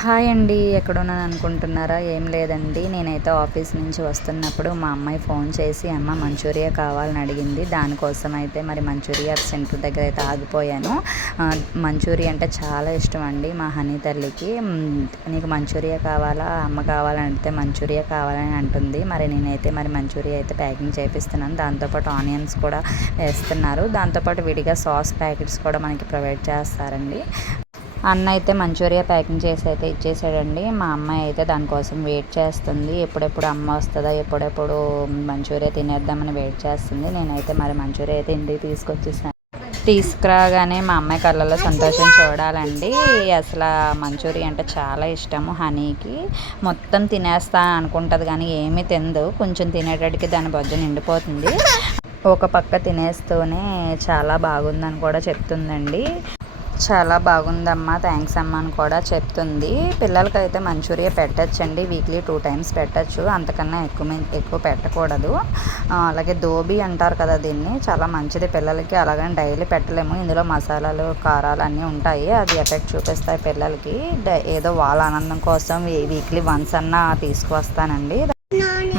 Hi అండి. ఎక్కడున్నాను అనుకుంటున్నారా? ఏం లేదండి. నేనైతే ఆఫీస్ నుంచి వస్తున్నప్పుడు మా అమ్మాయి ఫోన్ చేసి అమ్మ మంచూరియా కావాలని అడిగింది. దానికోసం అయితే మరి మంచూరియా సెంటర్ దగ్గర అయితే ఆగిపోయాను. మంచూరియా అంటే చాలా ఇష్టం అండి మా హనీ తల్లికి. నీకు మంచూరియా కావాలా, అమ్మ కావాలని అడిగితే మంచూరియా కావాలని అంటుంది. మరి నేనైతే మరి మంచూరియా అయితే ప్యాకింగ్ చేపిస్తున్నాను. దాంతోపాటు ఆనియన్స్ కూడా వేస్తున్నారు. దాంతోపాటు విడిగా సాస్ ప్యాకెట్స్ కూడా మనకి ప్రొవైడ్ చేస్తారండి. అన్న అయితే మంచూరియా ప్యాకింగ్ చేసి అయితే ఇచ్చేసాడండి. మా అమ్మాయి అయితే దానికోసం వెయిట్ చేస్తుంది. ఎప్పుడెప్పుడు అమ్మ వస్తుందా, ఎప్పుడెప్పుడు మంచూరియా తినేద్దామని వెయిట్ చేస్తుంది. నేనైతే మరి మంచూరియా అయితే ఇంటికి తీసుకొచ్చేసాను. తీసుకురాగానే మా అమ్మాయి కళ్ళల్లో సంతోషం చూడాలండి. అసలు మంచూరియా అంటే చాలా ఇష్టము హనీకి. మొత్తం తినేస్తా అనుకుంటుంది కానీ ఏమీ తినదు. కొంచెం తినేటట్టుకి దాని బొజ్జ నిండిపోతుంది. ఒక పక్క తినేస్తూనే చాలా బాగుందని కూడా చెప్తుందండి. చాలా బాగుందమ్మా, థ్యాంక్స్ అమ్మ అని కూడా చెప్తుంది. పిల్లలకైతే మంచూరియా పెట్టచ్చండి. వీక్లీ 2 టైమ్స్ పెట్టచ్చు. అంతకన్నా ఎక్కువ పెట్టకూడదు. అలాగే దోబీ అంటారు కదా దీన్ని, చాలా మంచిది పిల్లలకి. అలాగని డైలీ పెట్టలేము. ఇందులో మసాలాలు, కారాలు అన్నీ ఉంటాయి. అది ఎఫెక్ట్ చూపిస్తాయి పిల్లలకి. ఏదో వాళ్ళ ఆనందం కోసం వీక్లీ వన్స్ అన్నా తీసుకువస్తానండి.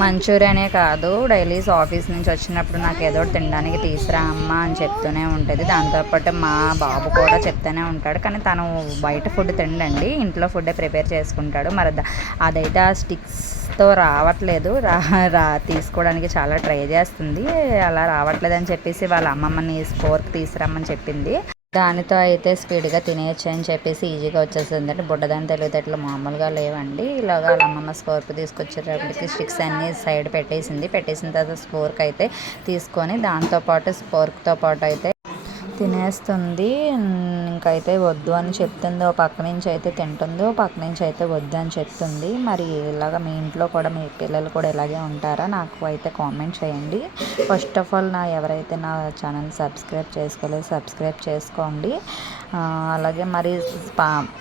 మంచూరియానే కాదు, డైలీస్ ఆఫీస్ నుంచి వచ్చినప్పుడు నాకు ఏదో తినడానికి తీసురా అమ్మ అని చెప్తూనే ఉంటుంది. దాంతోపాటు మా బాబు కూడా చెప్తూనే ఉంటాడు. కానీ తను బయట ఫుడ్ తినడండి, ఇంట్లో ఫుడ్డే ప్రిపేర్ చేసుకుంటాడు. మరి అదైతే ఆ స్టిక్స్తో రావట్లేదు. తీసుకోవడానికి చాలా ట్రై చేస్తుంది. అలా రావట్లేదని చెప్పేసి వాళ్ళ అమ్మమ్మని స్పోర్క్ తీసుకురమ్మని చెప్పింది. దానితో అయితే స్పీడ్గా తినేయచ్చు అని చెప్పేసి ఈజీగా వచ్చేసింది. అంటే బుడ్డదాని తెలివితేటలు మామూలుగా లేవండి. ఇలాగా వాళ్ళ అమ్మమ్మ స్కోర్క్ తీసుకొచ్చేటప్పటికి స్టిక్స్ అన్నీ సైడ్ పెట్టేసిన తర్వాత స్పోర్క్ అయితే తీసుకొని దాంతోపాటు స్పోర్క్తో పాటు అయితే తినేస్తుంది. ఇంకైతే వద్దు అని చెప్తుంది. ఓ పక్క నుంచి అయితే తింటుంది, ఓ పక్క నుంచి అయితే వద్దు అని చెప్తుంది. మరి ఇలాగ మీ ఇంట్లో కూడా మీ పిల్లలు కూడా ఇలాగే ఉంటారా? నాకు అయితే కామెంట్ చేయండి. ఫస్ట్ ఆఫ్ ఆల్ ఎవరైతే నా ఛానల్ సబ్స్క్రైబ్ చేసుకోలేదు సబ్స్క్రైబ్ చేసుకోండి. అలాగే మరి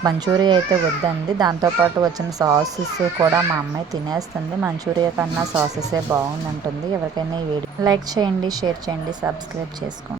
మంచూరియా అయితే వద్దండి. దాంతోపాటు వచ్చిన సాసెస్ కూడా మా అమ్మాయి తినేస్తుంది. మంచూరియా కన్నా సాసెసే బాగుందంటుంది. ఎవరికైనా ఈ వీడియో లైక్ చేయండి, షేర్ చేయండి, సబ్స్క్రైబ్ చేసుకోండి.